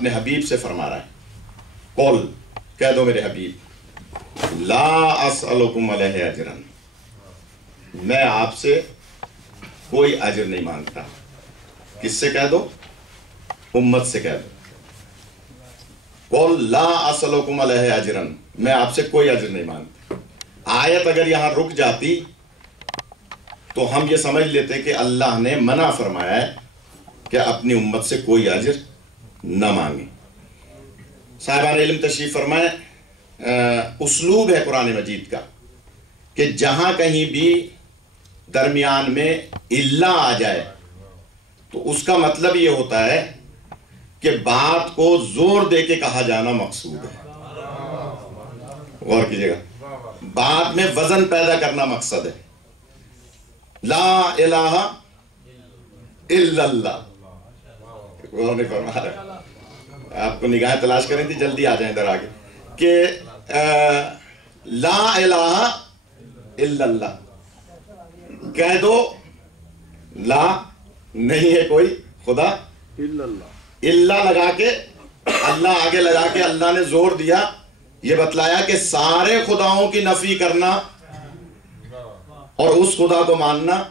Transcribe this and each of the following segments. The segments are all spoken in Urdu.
اپنے حبیب سے فرما رہا ہے، قول کہہ دو میرے حبیب، لا اسألکم علیہ اجرا، میں آپ سے کوئی اجر نہیں مانگتا۔ کس سے کہہ دو؟ امت سے کہہ دو، قول لا اسألکم علیہ اجرا، میں آپ سے کوئی اجر نہیں مانگتا۔ آیت اگر یہاں رک جاتی تو ہم یہ سمجھ لیتے کہ اللہ نے منع فرمایا ہے کہ اپنی امت سے کوئی اجر نہ مانگے۔ صاحبان علم تشریف فرمائے، اسلوب ہے قرآن مجید کا کہ جہاں کہیں بھی درمیان میں الا آ جائے تو اس کا مطلب یہ ہوتا ہے کہ بات کو زور دے کے کہا جانا مقصود ہے۔ غور کیجئے گا، بات میں وزن پیدا کرنا مقصد ہے۔ لا الہ الا اللہ، غور نہیں فرما رہے، آپ کو نگاہیں تلاش کریں تھی، جلدی آ جائیں ادھر آگے، کہ لا الہ الا اللہ کہہ دو، لا نہیں ہے کوئی خدا الا لگا کے اللہ آگے لگا کے اللہ نے زور دیا، یہ بتلایا کہ سارے خداؤں کی نفی کرنا اور اس خدا کو ماننا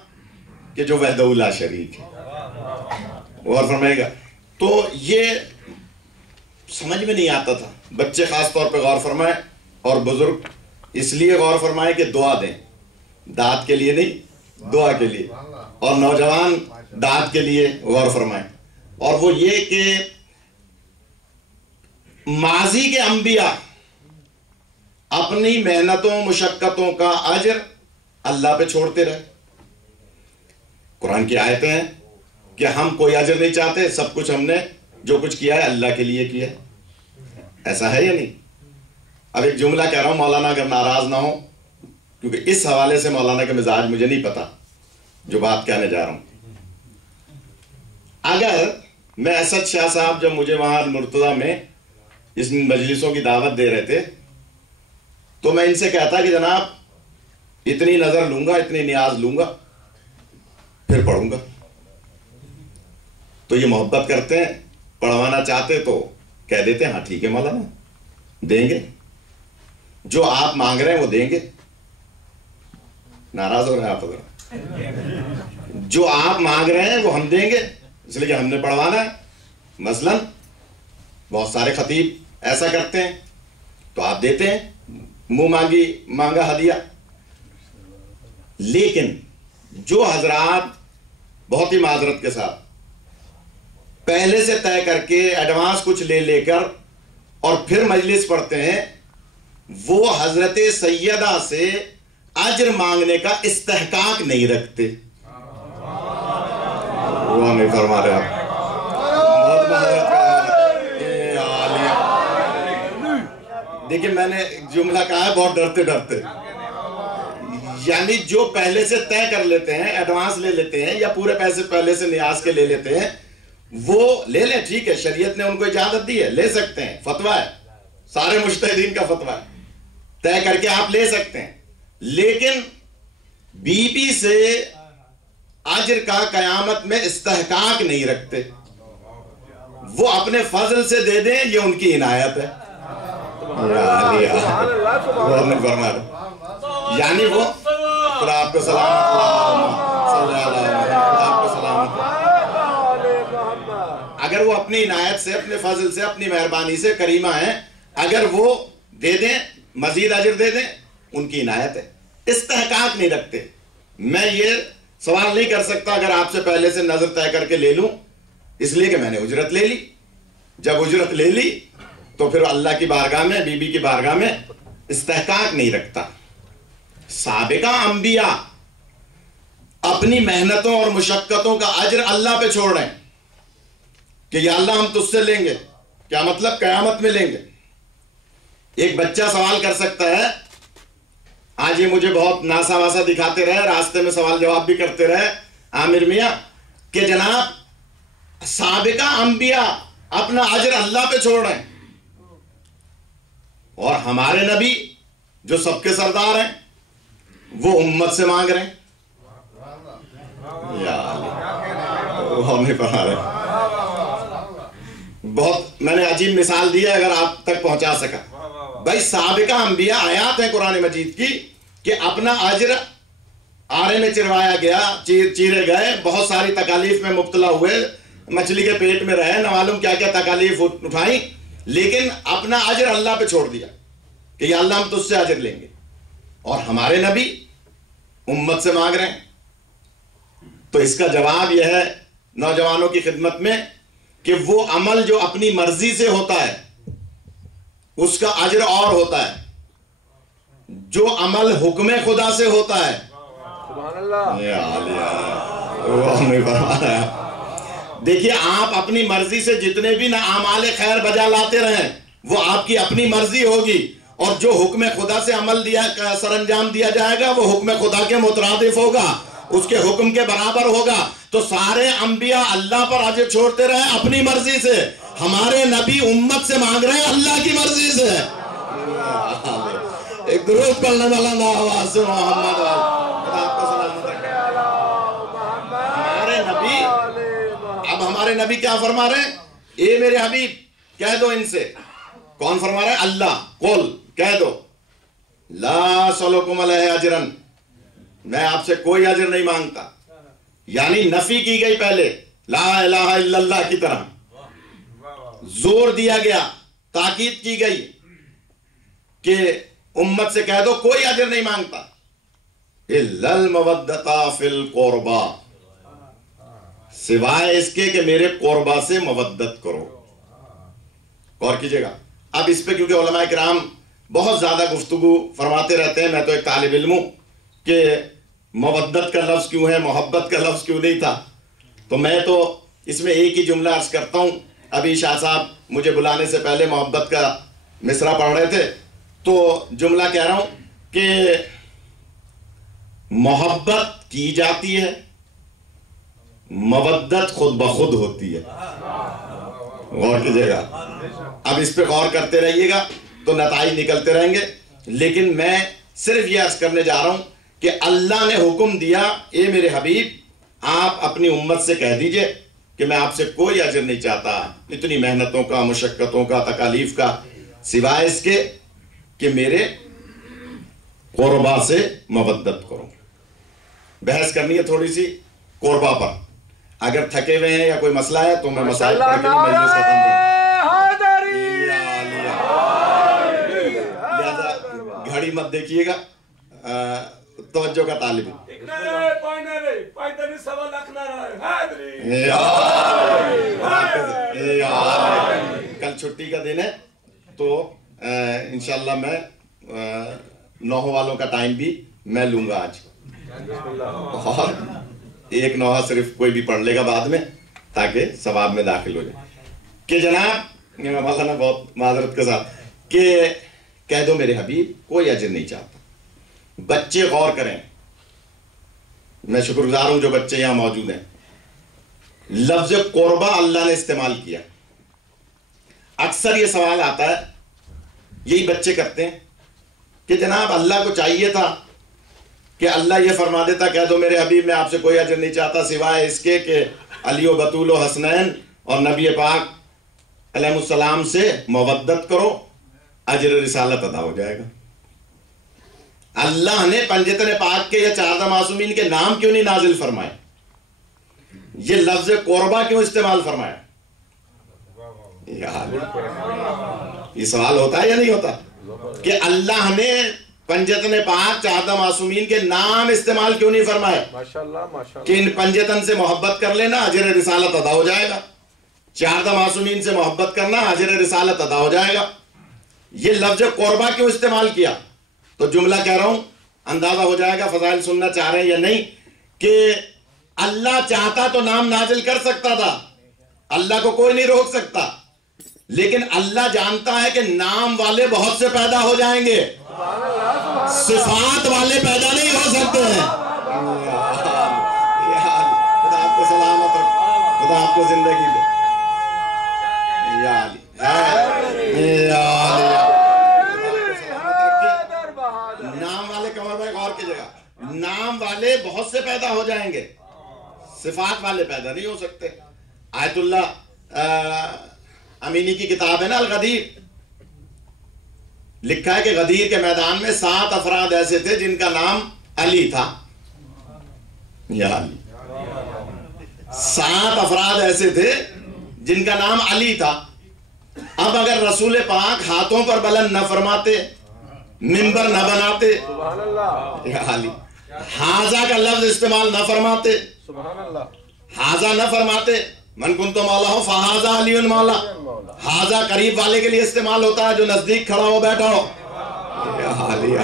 کہ جو وحدہ لا شریک ہے۔ غور فرمائے گا، تو یہ سمجھ میں نہیں آتا تھا، بچے خاص طور پہ غور فرمائے اور بزرگ اس لیے غور فرمائے کہ دعا دیں، داد کے لیے نہیں، دعا کے لیے، اور نوجوان داد کے لیے غور فرمائیں۔ اور وہ یہ کہ ماضی کے انبیاء اپنی محنتوں مشقتوں کا اجر اللہ پہ چھوڑتے رہے۔ قرآن کی آیتیں ہیں کہ ہم کوئی اجر نہیں چاہتے، سب کچھ ہم نے جو کچھ کیا ہے اللہ کے لیے کیا ہے۔ ایسا ہے یا نہیں؟ اب ایک جملہ کہہ رہا ہوں، مولانا اگر ناراض نہ ہو، کیونکہ اس حوالے سے مولانا کا مزاج مجھے نہیں پتا جو بات کہنے جا رہا ہوں۔ اگر میں اسد شاہ صاحب جب مجھے وہاں مرتضیٰ میں اس مجلسوں کی دعوت دے رہے تھے تو میں ان سے کہتا کہ جناب اتنی نظر لوں گا، اتنی نیاز لوں گا، پھر پڑھوں گا۔ تو یہ محبت کرتے ہیں، پڑھوانا چاہتے تو کہہ دیتے ہیں ہاں ٹھیک ہے مولانا دیں گے، جو آپ مانگ رہے ہیں وہ دیں گے۔ ناراض ہو رہے ہیں آپ؟ اگر جو آپ مانگ رہے ہیں وہ ہم دیں گے، اس لیے کہ ہم نے پڑھوانا ہے۔ مثلا بہت سارے خطیب ایسا کرتے ہیں تو آپ دیتے ہیں، منہ مانگی مانگا ہدیہ۔ لیکن جو حضرات بہت ہی معذرت کے ساتھ پہلے سے طے کر کے ایڈوانس کچھ لے لے کر اور پھر مجلس پڑھتے ہیں، وہ حضرت سیدہ سے اجر مانگنے کا استحقاق نہیں رکھتے۔ وہ نہیں فرما رہے آپ، بہت معذرت۔ دیکھیں میں نے جملہ کہا ہے بہت ڈرتے ڈرتے، یعنی جو پہلے سے طے کر لیتے ہیں، ایڈوانس لے لیتے ہیں، یا پورے پیسے پہلے سے نیاز کے لے لیتے ہیں، وہ لے لیں، ٹھیک ہے، شریعت نے ان کو اجازت دی ہے، لے سکتے ہیں، فتویٰ ہے، سارے مجتہدین کا فتویٰ ہے، طے کر کے آپ لے سکتے ہیں۔ لیکن بی بی سے اجر کا قیامت میں استحقاق نہیں رکھتے، وہ اپنے فضل سے دے دیں، یہ ان کی عنایت ہے۔ یعنی وہ خدا آپ کو سلامت، آپ کو سلامت، اگر وہ اپنی عنایت سے، اپنے فضل سے، اپنی مہربانی سے کریمہ ہیں، اگر وہ دے دیں، مزید اجر دے دیں، ان کی عنایت ہے، استحقاق نہیں رکھتے۔ میں یہ سوال نہیں کر سکتا اگر آپ سے پہلے سے نظر طے کر کے لے لوں، اس لیے کہ میں نے اجرت لے لی۔ جب اجرت لے لی تو پھر اللہ کی بارگاہ میں، بی بی کی بارگاہ میں استحقاق نہیں رکھتا۔ سابقہ انبیاء اپنی محنتوں اور مشقتوں کا اجر اللہ پہ چھوڑ رہے ہیں کہ یا اللہ ہم تجھ سے لیں گے، کیا مطلب قیامت میں لیں گے۔ ایک بچہ سوال کر سکتا ہے، آج یہ مجھے بہت ناسا واسا دکھاتے رہے، راستے میں سوال جواب بھی کرتے رہے عامر میاں، کہ جناب سابقہ انبیاء اپنا اجر اللہ پہ چھوڑ رہے ہیں اور ہمارے نبی جو سب کے سردار ہیں وہ امت سے مانگ رہے ہیں۔ وہ نہیں پڑھا رہے، بہت میں نے عجیب مثال دی ہے، اگر آپ تک پہنچا سکا. بھائی سابقہ انبیاء آیات ہیں قرآن مجید کی کہ اپنا اجر آرے میں چروایا گیا، چیرے گئے، بہت ساری تکالیف میں مبتلا ہوئے، مچھلی کے پیٹ میں رہے، نہ معلوم کیا کیا تکالیف اٹھائیں، لیکن اپنا اجر اللہ پہ چھوڑ دیا کہ یا اللہ ہم تجھ سے اجر لیں گے. اور ہمارے نبی امت سے مانگ رہے ہیں. تو اس کا جواب یہ ہے نوجوانوں کی خدمت میں کہ وہ عمل جو اپنی مرضی سے ہوتا ہے اس کا اجر اور ہوتا ہے، جو عمل حکم خدا سے ہوتا ہے. سبحان اللہ. دیکھیے آپ اپنی مرضی سے جتنے بھی نہ اعمال خیر بجا لاتے رہیں وہ آپ کی اپنی مرضی ہوگی، اور جو حکم خدا سے عمل سر انجام دیا جائے گا وہ حکم خدا کے مترادف ہوگا، اس کے حکم کے برابر ہوگا. تو سارے انبیاء اللہ پر اجر چھوڑتے رہے اپنی مرضی سے، ہمارے نبی امت سے مانگ رہے ہیں اللہ کی مرضی سے. ایک درود پڑھنے والا نا آواز سے محمد خدا آپ کو سلامت رکھے. ہمارے نبی، اب ہمارے نبی کیا فرما رہے ہیں؟ اے میرے حبیب کہہ دو ان سے. کون فرما رہے ہیں؟ اللہ. قل کہہ دو لا اسألکم علیہ اجرا، میں آپ سے کوئی اجر نہیں مانگتا. یعنی نفی کی گئی پہلے لا الہ الا اللہ کی طرح، زور دیا گیا، تاکید کی گئی کہ امت سے کہہ دو کوئی اجر نہیں مانگتا. الا المودۃ فی القربى، سوائے اس کے کہ میرے قربا سے مودت کرو. غور کیجئے گا. اب اس پہ کیونکہ علماء کرام بہت زیادہ گفتگو فرماتے رہتے ہیں، میں تو ایک طالب علم ہوں کہ مودت کا لفظ کیوں ہے، محبت کا لفظ کیوں نہیں تھا. تو میں تو اس میں ایک ہی جملہ عرض کرتا ہوں. ابھی شاہ صاحب مجھے بلانے سے پہلے محبت کا مصرع پڑھ رہے تھے، تو جملہ کہہ رہا ہوں کہ محبت کی جاتی ہے، مودت خود بخود ہوتی ہے. غور کیجئے گا. اب اس پہ غور کرتے رہیے گا تو نتائج نکلتے رہیں گے. لیکن میں صرف یہ عرض کرنے جا رہا ہوں کہ اللہ نے حکم دیا اے میرے حبیب آپ اپنی امت سے کہہ دیجئے کہ میں آپ سے کوئی اجر نہیں چاہتا اتنی محنتوں کا، مشقتوں کا، تکالیف کا، سوائے اس کے کہ میرے قربا سے مودت کرو. بحث کرنی ہے تھوڑی سی قربا پر. اگر تھکے ہوئے ہیں یا کوئی مسئلہ ہے تو میں مسائل پڑھ کے مجلس ختم کروں. لہذا گھڑی مت دیکھیے گا، توجہ کا طالب ہوں. کل چھٹی کا دن ہے تو انشاءاللہ میں نوحہ والوں کا ٹائم بھی میں لوں گا آج، اور ایک نوحہ صرف کوئی بھی پڑھ لے گا بعد میں تاکہ ثواب میں داخل ہو جائے. کہ جناب مولانا بہت معذرت کے ساتھ کہ کہہ دو میرے حبیب کوئی اجر نہیں چاہتا. بچے غور کریں، میں شکر گزار ہوں جو بچے یہاں موجود ہیں. لفظ قربا اللہ نے استعمال کیا. اکثر یہ سوال آتا ہے، یہی بچے کرتے ہیں کہ جناب اللہ کو چاہیے تھا کہ اللہ یہ فرما دیتا کہہ دو میرے حبیب میں آپ سے کوئی اجر نہیں چاہتا سوائے اس کے کہ علی و بطول و حسنین اور نبی پاک علیہ السلام سے مودت کرو، اجر رسالت ادا ہو جائے گا. اللہ نے پنجتن پاک کے یا چاردہ معصومین کے نام کیوں نہیں نازل فرمائے؟ یہ لفظ قربا کیوں استعمال فرمایا؟ یہ سوال ہوتا ہے یا نہیں ہوتا کہ اللہ نے پنجتن پاک چاردہ معصومین کے نام استعمال کیوں نہیں فرمائے؟ کہ ان پنجتن سے محبت کر لینا اجر رسالت ادا ہو جائے گا، چاردہ معصومین سے محبت کرنا اجر رسالت ادا ہو جائے گا. یہ لفظ قربا کیوں استعمال کیا؟ تو جملہ کہہ رہا ہوں اندازہ ہو جائے گا فضائل سننا چاہ رہے ہیں یا نہیں کہ اللہ چاہتا تو نام نازل کر سکتا تھا، اللہ کو کوئی نہیں روک سکتا، لیکن اللہ جانتا ہے کہ نام والے بہت سے پیدا ہو جائیں گے، صفات والے پیدا نہیں ہو سکتے ہیں. خدا آپ کو سلامت رکھے، خدا آپ کو زندگی دے. نام والے کمر بھائی غور کی جگہ، نام والے بہت سے پیدا ہو جائیں گے، صفات والے پیدا نہیں ہو سکتے. آیت اللہ امینی کی کتاب ہے نا الغدیر، لکھا ہے کہ غدیر کے میدان میں 7 افراد ایسے تھے جن کا نام علی تھا. یا علی، 7 افراد ایسے تھے جن کا نام علی تھا. اب اگر رسول پاک ہاتھوں پر بلند نہ فرماتے، منبر نہ بناتے، سبحان اللہ، یا علی، حاضہ کا لفظ استعمال نہ فرماتے، سبحان اللہ، حاضہ نہ فرماتے، من کنت مولا ہو فحاذا علی مولا، حاضہ قریب والے کے لیے استعمال ہوتا ہے جو نزدیک کھڑا ہو بیٹھا ہو. یا علی،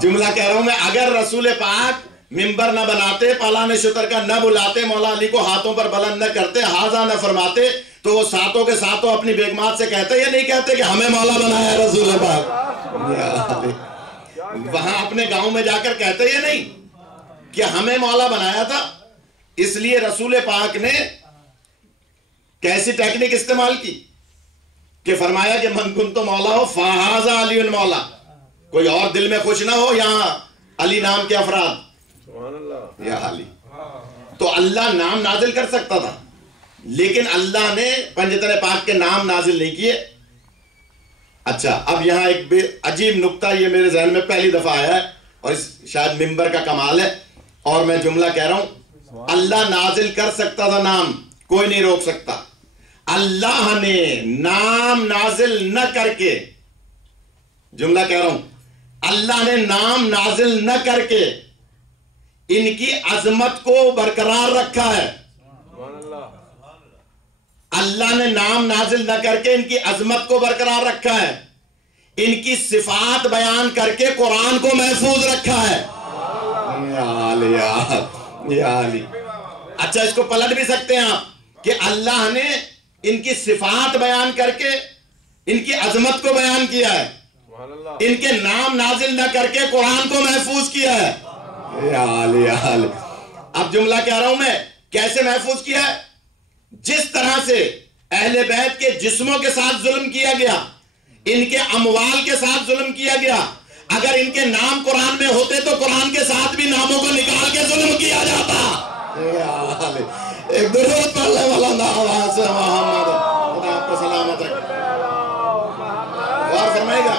جملہ کہہ رہا ہوں میں، اگر رسول پاک منبر نہ بناتے، پالان شتر کا نہ بلاتے، مولا علی کو ہاتھوں پر بلند نہ کرتے، حاضہ نہ فرماتے، تو وہ ساتوں کے ساتوں اپنی بیگمات سے کہتے یا نہیں کہتے کہ ہمیں مولا بنایا ہے رسول پاک؟ یا علی، وہاں اپنے گاؤں میں جا کر کہتے یا نہیں کہ ہمیں مولا بنایا تھا؟ اس لیے رسول پاک نے کیسی ٹیکنیک استعمال کی کہ فرمایا کہ من کنت مولا ہو فحاذا علی مولا. کوئی اور دل میں خوش نہ ہو، یہاں علی نام کے افراد. سبحان اللہ، یا علی. تو اللہ نام نازل کر سکتا تھا، لیکن اللہ نے پنجتن پاک کے نام نازل نہیں کیے. اچھا، اب یہاں ایک بے عجیب نکتہ یہ میرے ذہن میں پہلی دفعہ آیا ہے، اور اس شاید منبر کا کمال ہے، اور میں جملہ کہہ رہا ہوں، اللہ نازل کر سکتا تھا نام، کوئی نہیں روک سکتا. اللہ نے نام نازل نہ کر کے، جملہ کہہ رہا ہوں، اللہ نے نام نازل نہ کر کے ان کی عظمت کو برقرار رکھا ہے. سبحان اللہ، اللہ نے نام نازل نہ کر کے ان کی عظمت کو برقرار رکھا ہے، ان کی صفات بیان کر کے قرآن کو محفوظ رکھا ہے. یا علی، یا علی. اچھا، اس کو پلٹ بھی سکتے ہیں آپ کہ اللہ نے ان کی صفات بیان کر کے ان کی عظمت کو بیان کیا ہے، سبحان اللہ، ان کے نام نازل نہ کر کے قرآن کو محفوظ کیا ہے. یا علی، یا علی. اب جملہ کہہ رہا ہوں میں، کیسے محفوظ کیا ہے؟ جس طرح سے اہل بیت کے جسموں کے ساتھ ظلم کیا گیا، ان کے اموال کے ساتھ ظلم کیا گیا، اگر ان کے نام قرآن میں ہوتے تو قرآن کے ساتھ بھی ناموں کو نکال کے ظلم کیا جاتا. یا علی. ایک درود پڑھنے والا نام سے محمد، خدا آپ کو سلامت رکھے. غور فرمائے گا.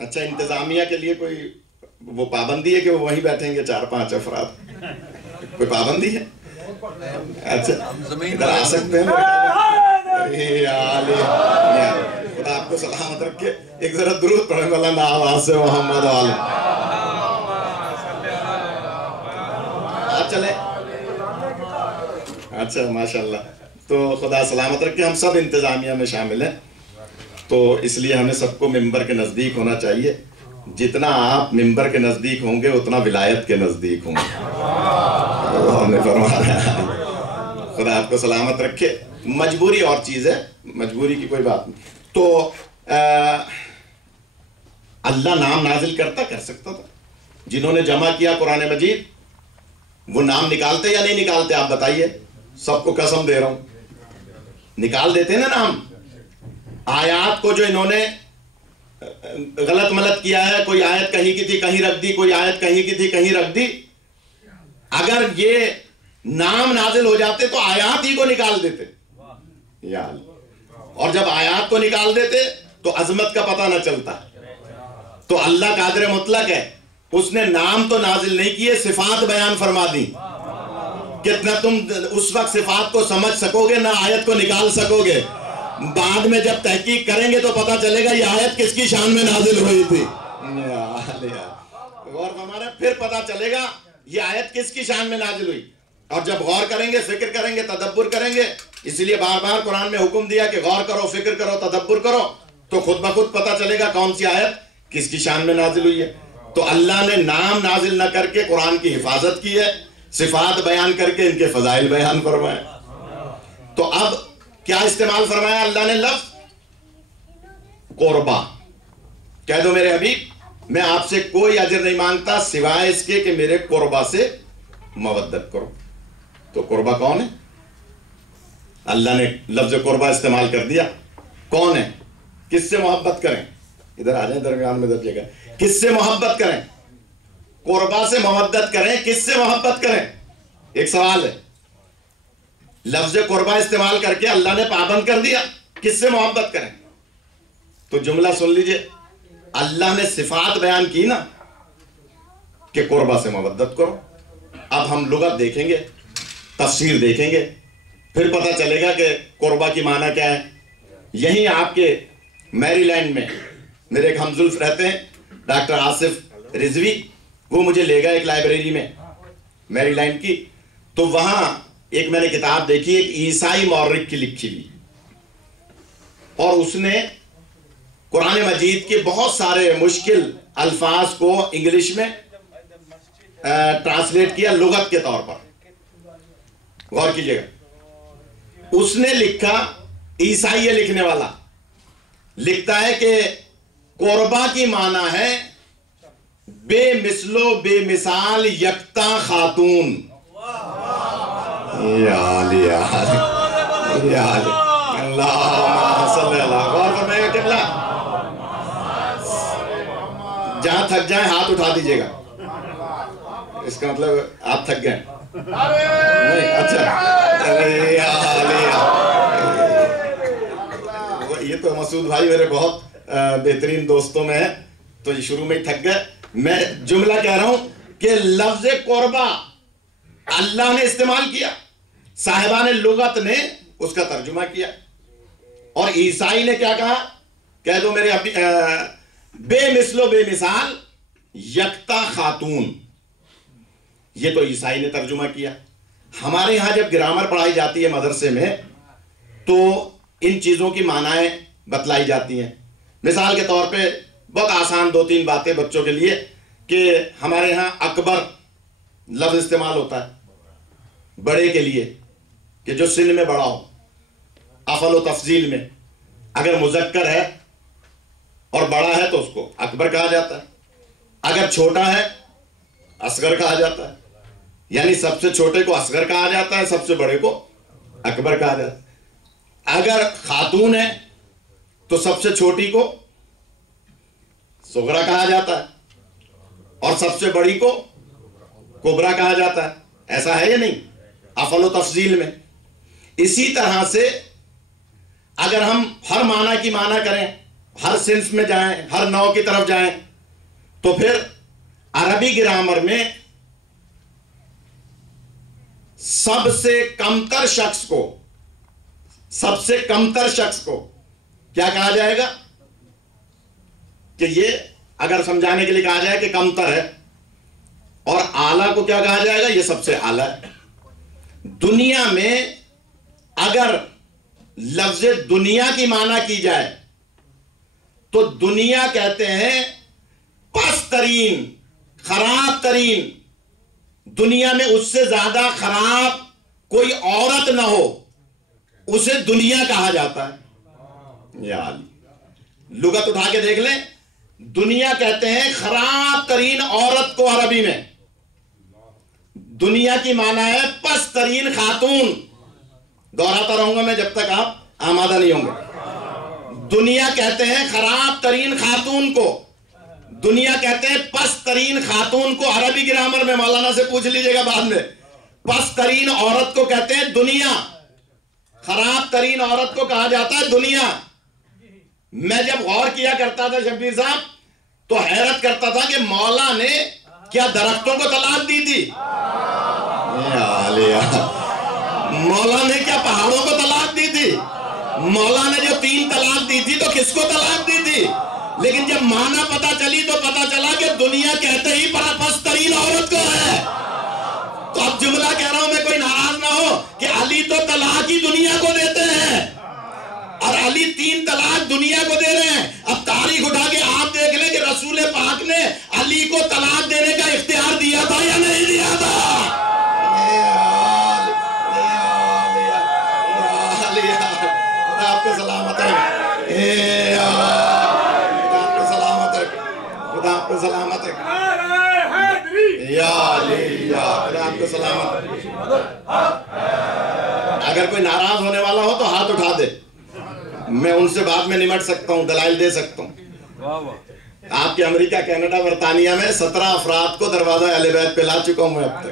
اچھا، انتظامیہ کے لیے کوئی وہ پابندی ہے کہ وہ وہیں بیٹھیں گے 4-5 افراد؟ کوئی پابندی ہے؟ اچھا، ادھر آ سکتے ہیں. خدا آپ کو سلامت رکھے. ایک ذرا درود پڑھنے والا نام سے محمد والے. آپ چلیں. اچھا، ماشاءاللہ. تو خدا سلامت رکھے. ہم سب انتظامیہ میں شامل ہیں، تو اس لیے ہمیں سب کو ممبر کے نزدیک ہونا چاہیے. جتنا آپ ممبر کے نزدیک ہوں گے اتنا ولایت کے نزدیک ہوں گے. ہم نے فرمایا. خدا آپ کو سلامت رکھے. مجبوری اور چیز ہے، مجبوری کی کوئی بات نہیں. تو اللہ نام نازل کر سکتا تھا. جنہوں نے جمع کیا قرآن مجید، وہ نام نکالتے یا نہیں نکالتے؟ آپ بتائیے. سب کو قسم دے رہا ہوں، نکال دیتے نا نام. آیات کو جو انہوں نے غلط ملت کیا ہے، کوئی آیت کہیں کی تھی کہیں رکھ دی، کوئی آیت کہیں کی تھی کہیں رکھ دی، اگر یہ نام نازل ہو جاتے تو آیات ہی کو نکال دیتے. یا اللہ. اور جب آیات کو نکال دیتے تو عظمت کا پتہ نہ چلتا. تو اللہ قادر مطلق ہے، اس نے نام تو نازل نہیں کیے، صفات بیان فرما دی. کتنا تم اس وقت صفات کو سمجھ سکو گے، نہ آیت کو نکال سکو گے. بعد میں جب تحقیق کریں گے تو پتا چلے گا یہ آیت کس کی شان میں نازل ہوئی تھی. غور ہمارا پھر پتا چلے گا یہ آیت کس کی شان میں نازل ہوئی. اور جب غور کریں گے، فکر کریں گے، تدبر کریں گے، اس لیے بار بار قرآن میں حکم دیا کہ غور کرو، فکر کرو، تدبر کرو، تو خود بخود پتا چلے گا کون سی آیت کس کی شان میں نازل ہوئی ہے. تو اللہ نے نام نازل نہ کر کے قرآن کی حفاظت کی ہے، صفات بیان کر کے ان کے فضائل بیان فرمائے. تو اب کیا استعمال فرمایا اللہ نے؟ لفظ قربا. کہہ دو میرے حبیب، میں آپ سے کوئی اجر نہیں مانگتا سوائے اس کے کہ میرے قربا سے مودت کرو. تو قربا کون ہے؟ اللہ نے لفظ قربا استعمال کر دیا. کون ہے؟ کس سے محبت کریں؟ ادھر آ جائیں درمیان میں درجے گا. کس سے محبت کریں؟ قربا سے محبت کریں. کس سے محبت کریں؟ ایک سوال ہے. لفظ قربا استعمال کر کے اللہ نے پابند کر دیا کس سے محبت کریں. تو جملہ سن لیجئے, اللہ نے صفات بیان کی نا کہ قربا سے محبت کرو. اب ہم لغت دیکھیں گے, تفسیر دیکھیں گے, پھر پتہ چلے گا کہ قربا کی معنی کیا ہے. یہیں آپ کے میری لینڈ میں میرے ایک ہمزلف رہتے ہیں ڈاکٹر آصف رضوی, وہ مجھے لے گا ایک لائبریری میں میری لینڈ کی, تو وہاں ایک میں نے کتاب دیکھی ایک عیسائی مورخ کی لکھی ہوئی, اور اس نے قرآن مجید کے بہت سارے مشکل الفاظ کو انگلش میں ٹرانسلیٹ کیا لغت کے طور پر. غور کیجئے گا, اس نے لکھا, عیسائی ہے لکھنے والا, لکھتا ہے کہ قربا کی معنی ہے بے مثل و بے مثال یکتا خاتون. یا علی یا علی یا علی, اللہ صلی اللہ. غور فرمائے گا قبلہ, جہاں تھک جائیں ہاتھ اٹھا دیجئے گا, اس کا مطلب آپ تھک گئے نہیں. اچھا, یہ تو مسعود بھائی میرے بہت بہترین دوستوں میں ہے, تو یہ شروع میں ہی تھک گئے. میں جملہ کہہ رہا ہوں کہ لفظ قربا اللہ نے استعمال کیا, صاحبان لغت نے اس کا ترجمہ کیا, اور عیسائی نے کیا کہا, کہہ دو میرے اپنی بے مثل و بے مثال یکتا خاتون. یہ تو عیسائی نے ترجمہ کیا. ہمارے ہاں جب گرامر پڑھائی جاتی ہے مدرسے میں تو ان چیزوں کی معنائیں بتلائی جاتی ہیں. مثال کے طور پہ بہت آسان 2-3 باتیں بچوں کے لیے, کہ ہمارے ہاں اکبر لفظ استعمال ہوتا ہے بڑے کے لیے, کہ جو سن میں بڑا ہو. افل و تفضیل میں اگر مذکر ہے اور بڑا ہے تو اس کو اکبر کہا جاتا ہے, اگر چھوٹا ہے اصغر کہا جاتا ہے. یعنی سب سے چھوٹے کو اصغر کہا جاتا ہے, سب سے بڑے کو اکبر کہا جاتا ہے. اگر خاتون ہے تو سب سے چھوٹی کو صغرا کہا جاتا ہے, اور سب سے بڑی کو کبرا کہا جاتا ہے. ایسا ہے یا نہیں افل و تفضیل میں؟ اسی طرح سے اگر ہم ہر معنی کی معنی کریں, ہر صنف میں جائیں, ہر نوع کی طرف جائیں, تو پھر عربی گرامر میں سب سے کمتر شخص کو کیا کہا جائے گا, کہ یہ اگر سمجھانے کے لیے کہا جائے کہ کمتر ہے, اور اعلیٰ کو کیا کہا جائے گا, یہ سب سے اعلیٰ ہے. دنیا میں اگر لفظ دنیا کی معنی کی جائے تو دنیا کہتے ہیں پست ترین, خراب ترین. دنیا میں اس سے زیادہ خراب کوئی عورت نہ ہو, اسے دنیا کہا جاتا ہے. یا لغت اٹھا کے دیکھ لیں, دنیا کہتے ہیں خراب ترین عورت کو عربی میں. دنیا کی معنی ہے پست ترین خاتون. دہراتا رہوں گا میں جب تک آپ آمادہ نہیں ہوں گے. دنیا کہتے ہیں خراب ترین خاتون کو, دنیا کہتے ہیں پست ترین خاتون کو. عربی گرامر میں مولانا سے پوچھ لیجئے گا بعد میں, پست ترین عورت کو کہتے ہیں دنیا, خراب ترین عورت کو کہا جاتا ہے دنیا. میں جب غور کیا کرتا تھا شبیر صاحب تو حیرت کرتا تھا کہ مولا نے کیا درختوں کو طلاق دی تھی, مولا نے کیا پہاڑوں کو طلاق دی تھی, مولا نے جو 3 طلاق دی تھی تو کس کو طلاق دی تھی. لیکن جب معنی پتا چلی تو پتا چلا کہ دنیا کہتے ہی پست ترین عورت کو ہے. تو اب جملہ کہہ رہا ہوں میں, کوئی ناراض نہ ہو, کہ علی تو طلاق ہی دنیا کو دیتے ہیں, اور علی 3 طلاق دنیا کو دے رہے ہیں. اب تاریخ اٹھا کے آپ دیکھ لیں کہ رسول پاک نے علی کو طلاق دینے کا اختیار دیا تھا یا نہیں دیا تھا. آپ کو سلامت ہے, خدا آپ کو سلامت ہے, یا علی خدا آپ کو سلامت. اگر کوئی ناراض ہونے والا ہو تو ہاتھ اٹھا دے, میں ان سے بعد میں نمٹ سکتا ہوں, دلائل دے سکتا ہوں. آپ کے امریکہ, کینیڈا, برطانیہ میں 17 افراد کو دروازہ اہل بیت پہ لا چکا ہوں میں اب تک.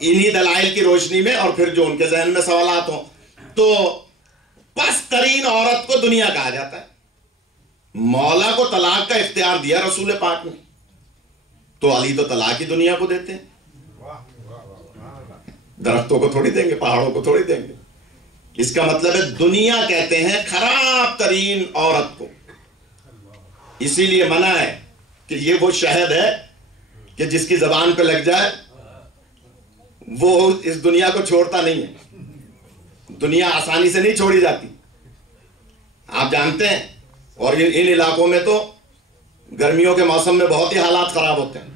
انہی دلائل کی روشنی میں اور پھر جو ان کے ذہن میں سوالات ہوں. تو پست ترین عورت کو دنیا کہا جاتا ہے. مولا کو طلاق کا اختیار دیا رسول پاک نے, تو علی تو طلاق ہی دنیا کو دیتے ہیں. درختوں کو تھوڑی دیں گے, پہاڑوں کو تھوڑی دیں گے. اس کا مطلب ہے دنیا کہتے ہیں خراب ترین عورت کو. اسی لیے منع ہے کہ یہ وہ شہد ہے کہ جس کی زبان پہ لگ جائے وہ اس دنیا کو چھوڑتا نہیں ہے. دنیا آسانی سے نہیں چھوڑی جاتی, آپ جانتے ہیں. اور ان علاقوں میں تو گرمیوں کے موسم میں بہت ہی حالات خراب ہوتے ہیں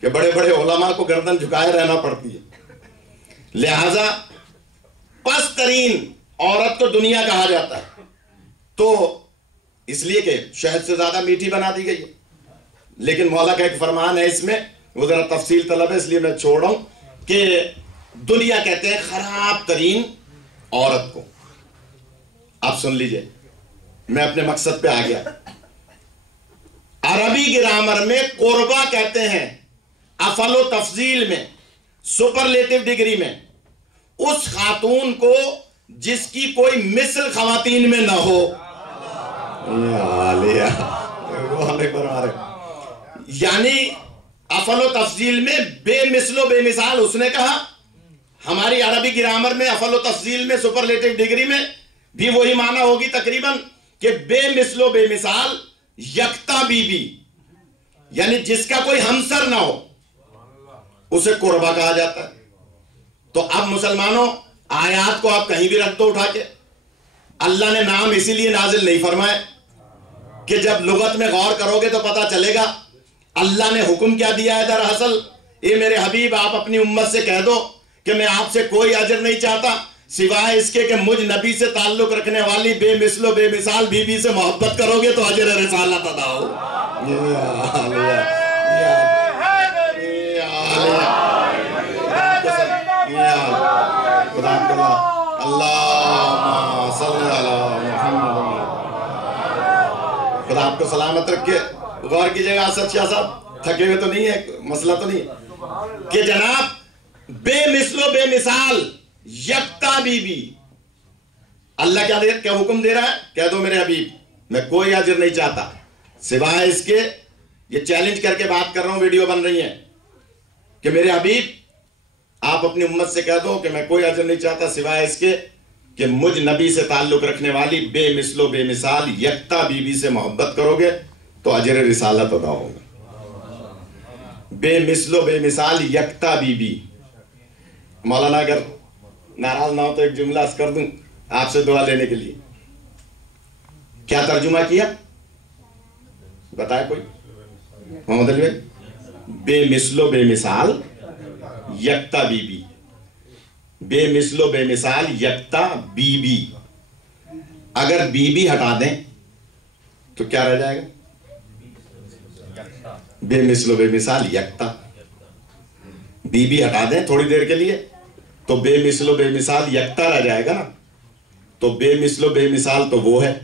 کہ بڑے بڑے علماء کو گردن جھکائے رہنا پڑتی ہے. لہذا پست ترین عورت کو دنیا کہا جاتا ہے, تو اس لیے کہ شہد سے زیادہ میٹھی بنا دی گئی ہے. لیکن مولا کا ایک فرمان ہے اس میں, وہ ذرا تفصیل طلب ہے اس لیے میں چھوڑ رہا ہوں, کہ دنیا کہتے ہیں خراب ترین عورت کو. آپ سن لیجئے, میں اپنے مقصد پہ آ گیا. عربی گرامر میں قربا کہتے ہیں افعل و تفضیل میں, سپرلیٹو ڈگری میں, اس خاتون کو جس کی کوئی مثل خواتین میں نہ ہو. یعنی افعل و تفضیل میں بے مثل و بے مثال. اس نے کہا ہماری عربی گرامر میں افعل و تفضیل میں سپرلیٹو ڈگری میں بھی وہی معنی ہوگی تقریباً کہ بے مثل و بے مثال یکتا بی بی, یعنی جس کا کوئی ہمسر نہ ہو اسے قربا کہا جاتا ہے. تو اب مسلمانوں, آیات کو آپ کہیں بھی رکھ دو اٹھا کے, اللہ نے نام اسی لیے نازل نہیں فرمائے کہ جب لغت میں غور کرو گے تو پتا چلے گا اللہ نے حکم کیا دیا ہے. دراصل اے میرے حبیب آپ اپنی امت سے کہہ دو کہ میں آپ سے کوئی اجر نہیں چاہتا سوائے اس کے کہ مجھ نبی سے تعلق رکھنے والی بے مثل و بے مثال بی بی سے محبت کرو گے تو اجر رسالت ادا ہو. خدا آپ کو سلامت رکھے. غور کیجئے گا اسد شاہ صاحب, تھکے ہوئے تو نہیں ہے, مسئلہ تو نہیں کہ جناب بے مثل و بے مثال یکتا بی بی. اللہ کیا حکم دے رہا ہے, کہہ دو میرے حبیب میں کوئی اجر نہیں چاہتا سوائے اس کے, یہ چیلنج کر کے بات کر رہا ہوں, ویڈیو بن رہی ہے, کہ میرے حبیب آپ اپنی امت سے کہہ دو کہ میں کوئی اجر نہیں چاہتا سوائے اس کے کہ مجھ نبی سے تعلق رکھنے والی بے مثل و بے مثال یکتا بی بی سے محبت کرو گے تو اجر رسالت ادا ہوگا. بے مثل و بے مثال یکتا بی بی. مولانا اگر ناراض نہ ہو تو ایک جملہ عرض کر دوں آپ سے دعا لینے کے لیے. کیا ترجمہ کیا بتائے کوئی محمد علی بھائی؟ بے مثل و بے مثال یکتا بی بی. بے مثل و بے مثال یکتا بی بی. اگر بی بی ہٹا دیں تو کیا رہ جائے گا؟ بے مثل و بے مثال یکتا. بی بی ہٹا دیں تھوڑی دیر کے لیے تو بے مثل و بے مثال یکتا رہ جائے گا نا. تو بے مثل و بے مثال تو وہ ہے.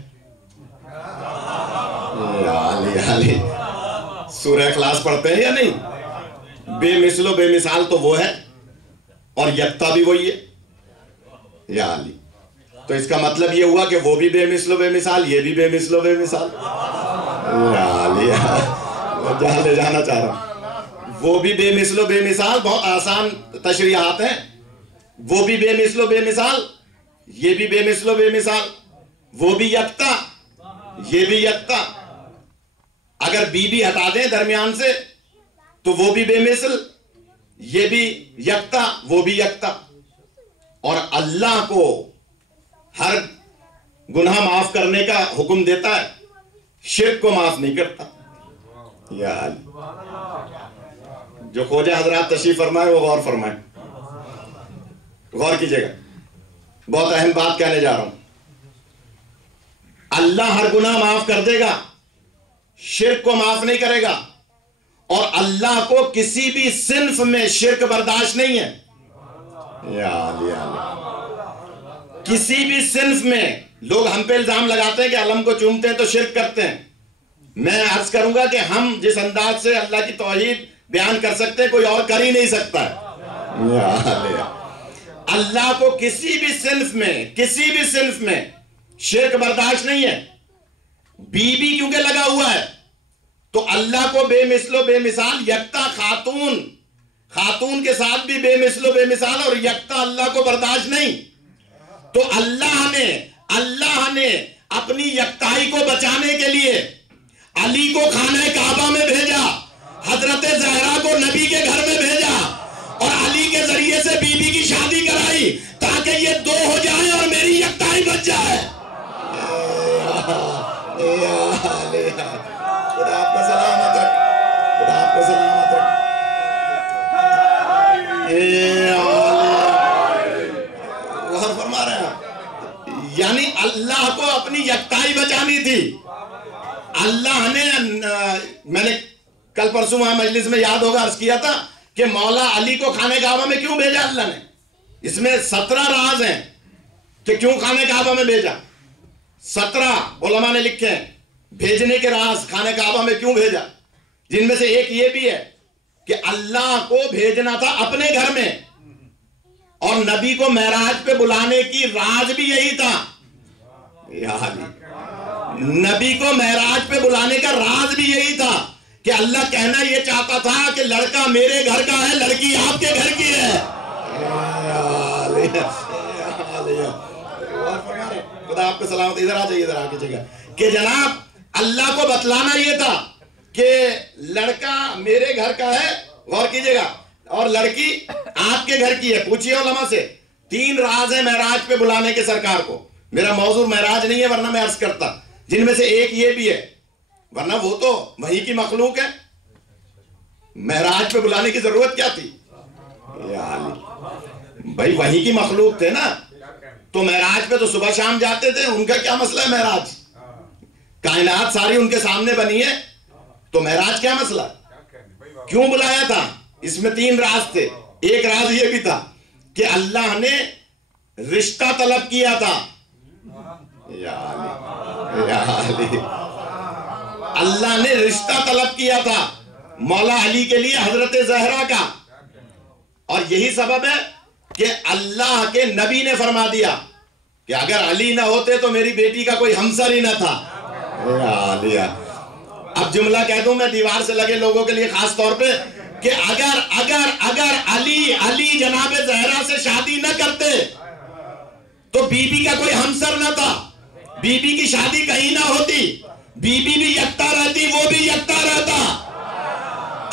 سورہ اخلاص پڑھتے ہیں یا نہیں؟ بے مثل و بے مثال تو وہ ہے اور یکتا بھی وہی ہے. یا علی, تو اس کا مطلب یہ ہوا کہ وہ بھی بے مثل و بے مثال, یہ بھی بے مثل و بے مثال. یا علی, جہاں لے جانا چاہ رہا ہوں, وہ بھی بے مثل و بے مثال, بہت آسان تشریحات ہیں. وہ بھی بے مثل و بے مثال, یہ بھی بے مثل و بے مثال. وہ بھی یکتا, یہ بھی یکتا. اگر بی بی ہٹا دیں درمیان سے تو وہ بھی بے مثل, یہ بھی یکتا, وہ بھی یکتا. اور اللہ کو ہر گناہ معاف کرنے کا حکم دیتا ہے, شرک کو معاف نہیں کرتا. یا جو خواجہ حضرات تشریف فرمائے وہ غور فرمائے, غور کیجئے گا, بہت اہم بات کہنے جا رہا ہوں. اللہ ہر گناہ معاف کر دے گا, شرک کو معاف نہیں کرے گا. اور اللہ کو کسی بھی صنف میں شرک برداشت نہیں ہے. یا علی, کسی بھی صنف میں. لوگ ہم پہ الزام لگاتے ہیں کہ علم کو چومتے ہیں تو شرک کرتے ہیں. میں عرض کروں گا کہ ہم جس انداز سے اللہ کی توحید بیان کر سکتے ہیں کوئی اور کر ہی نہیں سکتا ہے. اللہ کو کسی بھی صنف میں شرک برداشت نہیں ہے. بی بی کیونکہ لگا ہوا ہے تو اللہ کو بے مثل و بے مثال یکتا خاتون کے ساتھ بھی بے مثل و بے مثال اور یکتا اللہ کو برداشت نہیں. تو اللہ نے اپنی یکتائی کو بچانے کے لیے علی کو خانہ کعبہ میں بھیجا, حضرت زہرا کو نبی کے گھر میں بھیجا اور علی کے ذریعے سے بی بی کی شادی کرائی تاکہ یہ دو ہو جائیں اور میری یکتائی بچ جائے. خدا آپ کو سلامت رکھ, خدا آپ کو سلامت رکھ. غور فرما رہے ہیں. یعنی اللہ کو اپنی یکتائی بچانی تھی. اللہ نے, میں نے کل پرسوں وہاں مجلس میں یاد ہوگا عرض کیا تھا کہ مولا علی کو خانہ کعبہ میں کیوں بھیجا اللہ نے. اس میں 17 راز ہیں کہ کیوں خانہ کعبہ میں بھیجا. 17 علماء نے لکھے ہیں بھیجنے کے راز, خانہ کعبہ میں کیوں بھیجا. جن میں سے ایک یہ بھی ہے کہ اللہ کو بھیجنا تھا اپنے گھر میں, اور نبی کو معراج پہ بلانے کی راز بھی یہی تھا. نبی کو معراج پہ بلانے کا راز بھی یہی تھا کہ اللہ کہنا یہ چاہتا تھا کہ لڑکا میرے گھر کا ہے, لڑکی آپ کے گھر کی ہے. خدا آپ کو سلامت. ادھر آ جائیے, ادھر آ کے جگہ کہ جناب اللہ کو بتلانا یہ تھا کہ لڑکا میرے گھر کا ہے, غور کیجئے گا, اور لڑکی آپ کے گھر کی ہے. پوچھئے علماء سے. 3 راز ہیں معراج پہ بلانے کے سرکار کو. میرا موضوع معراج نہیں ہے ورنہ میں عرض کرتا. جن میں سے ایک یہ بھی ہے, ورنہ وہ تو وہی کی مخلوق ہے, معراج پہ بلانے کی ضرورت کیا تھی. بھائی وہی کی مخلوق تھے نا, تو معراج پہ تو صبح شام جاتے تھے. ان کا کیا مسئلہ ہے معراج, کائنات ساری ان کے سامنے بنی ہے, تو معراج کیا مسئلہ, کیوں بلایا تھا. اس میں 3 راز تھے. ایک راز یہ بھی تھا کہ اللہ نے رشتہ طلب کیا تھا. اللہ نے رشتہ طلب کیا تھا مولا علی کے لیے حضرت زہرا کا, اور یہی سبب ہے کہ اللہ کے نبی نے فرما دیا کہ اگر علی نہ ہوتے تو میری بیٹی کا کوئی ہمسر ہی نہ تھا. اب جملہ کہہ دوں میں دیوار سے لگے لوگوں کے لیے خاص طور پہ کہ اگر علی جناب زہرا سے شادی نہ کرتے تو بی بی کا کوئی ہمسر نہ تھا, بی بی کی شادی کہیں نہ ہوتی, بی بی بھی یکتا رہتی, وہ بھی یکتا رہتا.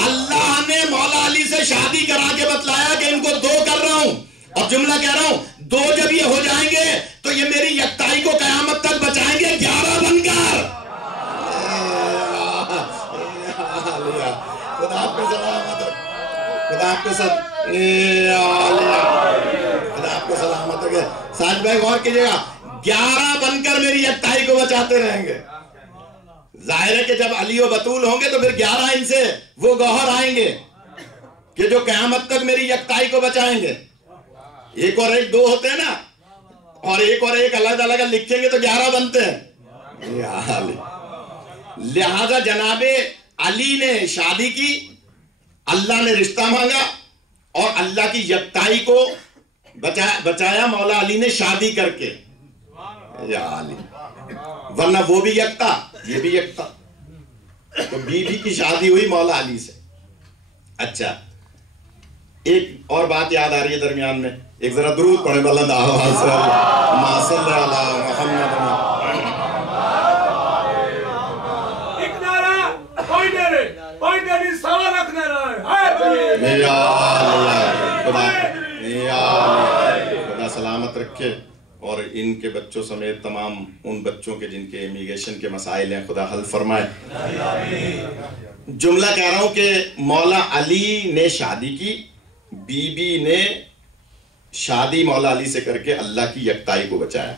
اللہ نے مولا علی سے شادی کرا کے بتلایا کہ ان کو 2 کر رہا ہوں, اور جملہ کہہ رہا ہوں 2 جب یہ ہو جائیں گے تو یہ میری یکتائی کو قیامت تک بچائیں گے 11 بن کر. خدا آپ کو سلامت رکھے, خدا آپ کو سلامت رکھے. ساج بھائی غور کیجئے گا, 11 بن کر میری یکتائی کو بچاتے رہیں گے. ظاہر ہے کہ جب علی و بطول ہوں گے تو پھر 11 ان سے وہ گوہر آئیں گے کہ جو قیامت تک میری یکتائی کو بچائیں گے. 1 اور 1 2 ہوتے ہیں نا, اور 1 اور 1 الگ الگ لکھیں گے تو 11 بنتے ہیں. لہذا جناب علی نے شادی کی, اللہ نے رشتہ مانگا, اور اللہ کی یکتائی کو بچایا مولا علی نے شادی کر کے. یا علی, ورنہ وہ بھی یکتا یہ بھی یکتا. تو بی بی کی شادی ہوئی مولا علی سے. اچھا, ایک اور بات یاد آ رہی ہے درمیان میں, ایک ذرا درود پڑھیں بلند آواز سے. اللہم صلی علی محمد. خدا سلامت رکھے, اور ان کے بچوں سمیت تمام ان بچوں کے جن کے امیگریشن کے مسائل ہیں خدا حل فرمائے. جملہ کہہ رہا ہوں کہ مولا علی نے شادی کی, بی بی نے شادی مولا علی سے کر کے اللہ کی یکتائی کو بچایا,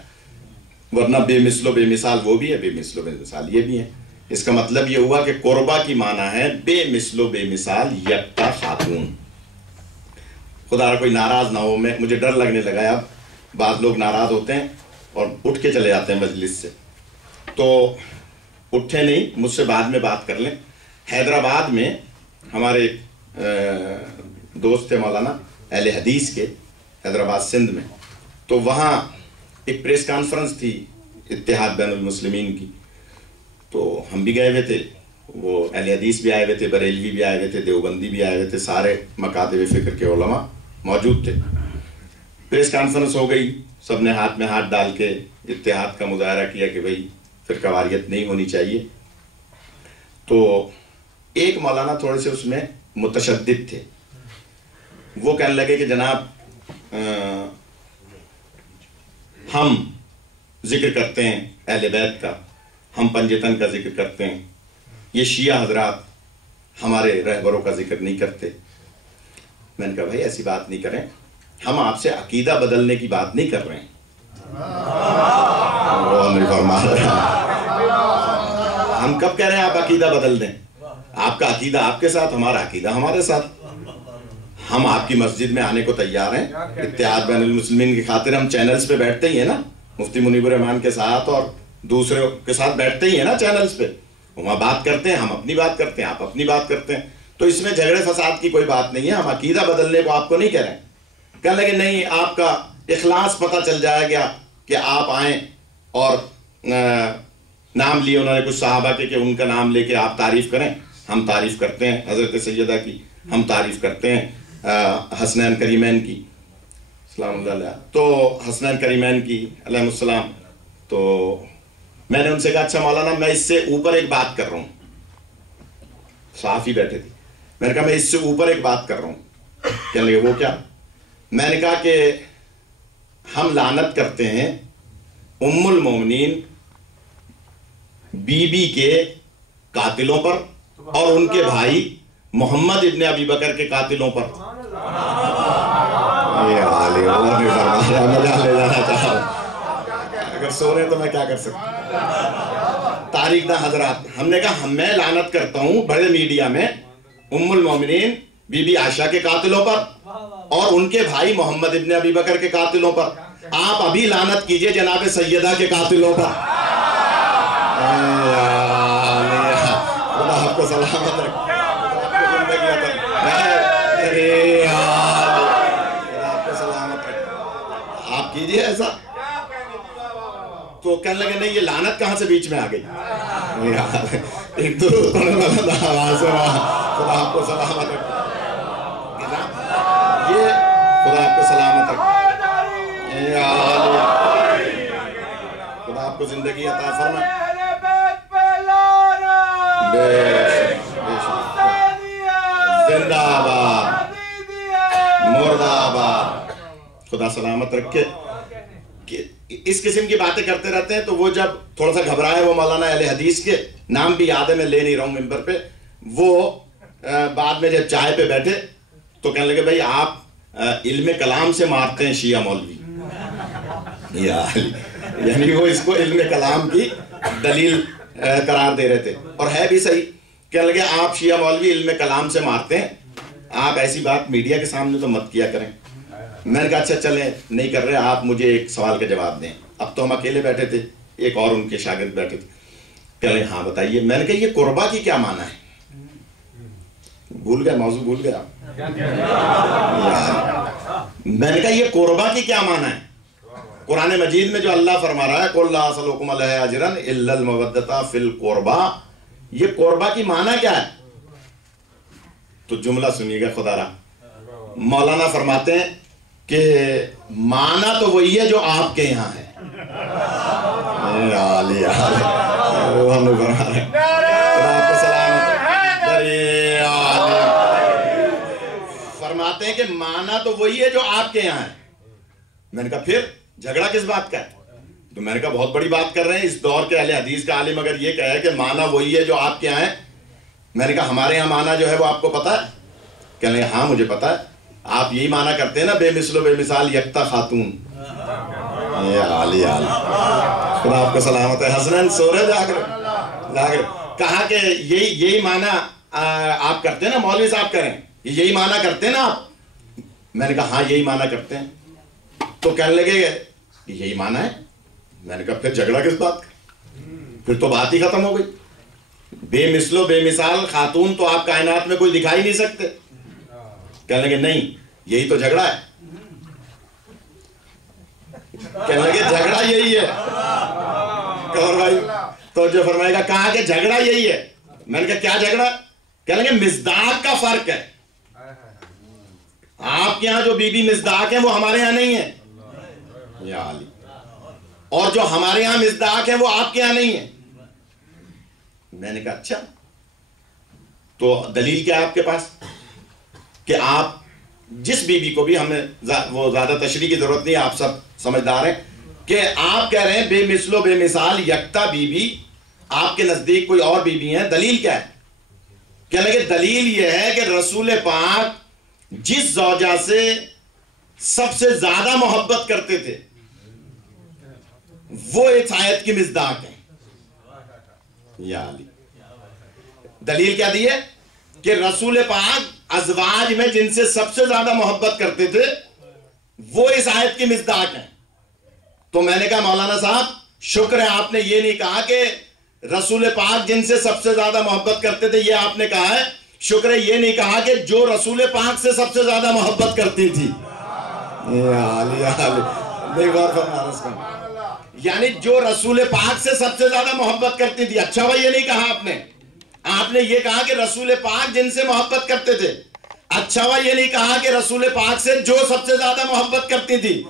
ورنہ بے مثل و بے مثال وہ بھی ہے, بے مثل و بے مثال یہ بھی ہے. اس کا مطلب یہ ہوا کہ قربہ کی معنی ہے بے مثل و بے مثال یکتا خاتون. خدا کوئی ناراض نہ ہو, مجھے ڈر لگنے لگا. اب بعض لوگ ناراض ہوتے ہیں اور اٹھ کے چلے جاتے ہیں مجلس سے, تو اٹھے نہیں, مجھ سے بعد میں بات کر لیں. حیدرآباد میں ہمارے دوست تھے مولانا, اہل حدیث کے حیدرآباد سندھ میں، تو وہاں ایک پریس کانفرنس تھی اتحاد بین المسلمین کی، تو ہم بھی گئے ہوئے تھے، وہ اہل حدیث بھی آئے ہوئے تھے، بریلوی بھی آئے ہوئے تھے، دیوبندی بھی آئے ہوئے تھے، سارے مکاتب فکر کے علماء موجود تھے۔ پریس کانفرنس ہو گئی، سب نے ہاتھ میں ہاتھ ڈال کے اتحاد کا مظاہرہ کیا کہ بھئی فرقہ واریت نہیں ہونی چاہیے۔ تو ایک مولانا تھوڑے سے اس میں متشدد تھے، وہ کہنے لگے کہ جناب ہم ذکر کرتے ہیں اہل بیت کا، ہم پنجتن کا ذکر کرتے ہیں، یہ شیعہ حضرات ہمارے رہبروں کا ذکر نہیں کرتے۔ میں نے کہا بھائی ایسی بات نہیں کریں، ہم آپ سے عقیدہ بدلنے کی بات نہیں کر رہے ہیں۔ ہم کب کہہ رہے ہیں آپ عقیدہ بدل دیں؟ آپ کا عقیدہ آپ کے ساتھ، ہمارا عقیدہ ہمارے ساتھ۔ ہم آپ کی مسجد میں آنے کو تیار ہیں، اتحاد بین المسلمین کی خاطر ہم چینلز پہ بیٹھتے ہی ہیں نا، مفتی منیب الرحمان کے ساتھ اور دوسرے کے ساتھ بیٹھتے ہی ہیں نا چینلز پہ، وہاں بات کرتے ہیں، ہم اپنی بات کرتے ہیں، آپ اپنی بات کرتے ہیں، تو اس میں جھگڑے فساد کی کوئی بات نہیں ہے، ہم عقیدہ بدلنے کو آپ کو نہیں کہہ رہے ہیں۔ کہنے لگے نہیں، آپ کا اخلاص پتہ چل جائے گا کہ آپ آئیں اور نام لیے انہوں نے کچھ صحابہ کے کہ ان کا نام لے کے آپ تعریف کریں، ہم تعریف کرتے ہیں حضرت سیدہ کی، ہم تعریف کرتے ہیں حسنین کریمین کی سلام اللہ علیہ، تو حسنین کریمین کی علیہ السلام۔ تو میں نے ان سے کہا اچھا مولانا میں اس سے اوپر ایک بات کر رہا ہوں، صحافی بیٹھے تھے، میں نے کہا میں اس سے اوپر ایک بات کر رہا ہوں۔ کہنے لگے وہ کیا؟ میں نے کہا کہ ہم لعنت کرتے ہیں ام المومنین بی بی کے قاتلوں پر اور ان کے بھائی محمد ابن ابی بکر کے قاتلوں پر۔ اگر سو رہے تو میں کیا کر سکتا؟ تاریخ داں حضرات، ہم نے کہا میں لعنت کرتا ہوں بڑے میڈیا میں ام المومنین بی بی عائشہ کے قاتلوں پر اور ان کے بھائی محمد ابن ابی بکر کے قاتلوں پر، آپ ابھی لعنت کیجئے جناب سیدہ کے قاتلوں پر۔ خدا آپ کو سلامت رکھ، آپ کیجئے ایسا۔ تو کہنے لگے نہیں یہ لعنت کہاں سے بیچ میں آ گئی؟ ایک دو خدا آپ کو سلامت رکھ، یہ خدا آپ کو سلامت رکھ، خدا آپ کو زندگی عطا فرمائے۔ زندہ آباد، مردہ آباد، خدا سلامت رکھے۔ اس قسم کی باتیں کرتے رہتے ہیں، تو وہ جب تھوڑا سا گھبرائے، وہ مولانا اہل حدیث کے نام بھی یاد ہے، میں لے نہیں رہا ہوں ممبر پہ، وہ بعد میں جب چائے پہ بیٹھے تو کہنے لگے بھائی آپ علم کلام سے مارتے ہیں شیعہ مولوی، یعنی وہ اس کو علم کلام کی دلیل قرار دے رہے تھے، اور ہے بھی صحیح۔ کہنے لگے آپ شیعہ مولوی علم کلام سے مارتے ہیں، آپ ایسی بات میڈیا کے سامنے تو مت کیا کریں۔ میں نے کہا اچھا چلیں نہیں کر رہے، آپ مجھے ایک سوال کا جواب دیں۔ اب تو ہم اکیلے بیٹھے تھے، ایک اور ان کے شاگرد بیٹھے تھے، کہہ رہے ہاں بتائیے۔ میں نے کہا یہ قربہ کی کیا معنی ہے؟ بھول گئے، موضوع بھول گیا۔ میں نے کہا یہ قربہ کی کیا معنی ہے؟ قرآن مجید میں جو اللہ فرما رہا ہے قُلْ لَا أَسْأَلُكُمْ عَلَيْهِ أَجْرًا إِلَّا الْمَوَدَّةَ فِي الْقُرْبَى، یہ قربہ کی معنی کیا ہے؟ تو جملہ سنیے گا خدا را، مولانا فرماتے ہیں کہ معنی تو وہی ہے جو آپ کے یہاں ہے۔ فرماتے ہیں کہ معنی تو وہی ہے جو آپ کے یہاں ہے۔ میں نے کہا پھر جھگڑا کس بات کا ہے؟ تو میں نے کہا بہت بڑی بات کر رہے ہیں، اس دور کے اہل حدیث کا عالم اگر یہ کہے کہ معنی وہی ہے جو آپ کے یہاں ہے۔ میں نے کہا ہمارے یہاں معنی جو ہے وہ آپ کو پتا ہے؟ کہنے لگے ہاں مجھے پتا ہے، آپ یہی معنی کرتے ہیں نا بے مثل و بے مثال یکتا خاتون۔ خدا آپ کو سلامت ہے، حسنین سو رہے جا کر کہا کہ یہی معنی آپ کرتے ہیں نا مولوی صاحب کریں، یہی معنی کرتے ہیں نا آپ؟ میں نے کہا ہاں یہی معنی کرتے ہیں۔ تو کہنے لگے یہی معنی ہے؟ میں نے کہا پھر جھگڑا کس بات کا؟ پھر تو بات ہی ختم ہو گئی۔ بے مثل و بے مثال خاتون تو آپ کائنات میں کوئی دکھائی نہیں سکتے۔ کہنے لگے نہیں یہی تو جھگڑا ہے. کہنے لگے جھگڑا یہی ہے. اور بھائی تو جو فرمائے گا کہا کہ جھگڑا یہی ہے. میں نے کہا کیا جھگڑا؟ کہنے لگے مصداق کا فرق ہے. آپ کے ہاں جو بی بی مصداق ہیں وہ ہمارے ہاں نہیں ہیں یا علی, اور جو ہمارے ہاں مصداق ہیں وہ آپ کے ہاں نہیں ہیں. میں نے کہا اچھا تو دلیل کیا ہے آپ کے پاس کہ آپ جس بی بی کو بھی, ہمیں وہ زیادہ تشریح کی ضرورت نہیں, آپ سب سمجھدار ہیں, کہ آپ کہہ رہے ہیں بے مثل و بے مثال یکتا بی بی, آپ کے نزدیک کوئی اور بی بی ہیں, دلیل کیا ہے؟ کہنے لگے دلیل یہ ہے کہ رسول پاک جس زوجہ سے سب سے زیادہ محبت کرتے تھے وہ اس آیت کی مصداق ہیں یا علی. دلیل کیا دی ہے کہ رسول پاک ازواج میں جن سے سب سے زیادہ محبت کرتے تھے وہ اس آیت کی مصداق ہیں. تو میں نے کہا مولانا صاحب شکر ہے آپ نے یہ نہیں کہا کہ رسول پاک جن سے سب سے زیادہ محبت کرتے تھے, یہ آپ نے کہا ہے شکر ہے یہ نہیں کہا کہ جو رسول پاک سے سب سے زیادہ محبت کرتی تھی. یعنی جو رسول پاک سے سب سے زیادہ محبت کرتی تھی. اچھا بھائی یہ نہیں کہا آپ نے, آپ نے یہ کہا کہ رسول پاک جن سے محبت کرتے تھے. اچھا بھائی یہ نہیں کہا کہ رسول پاک سے جو سب سے زیادہ محبت کرتی تھی.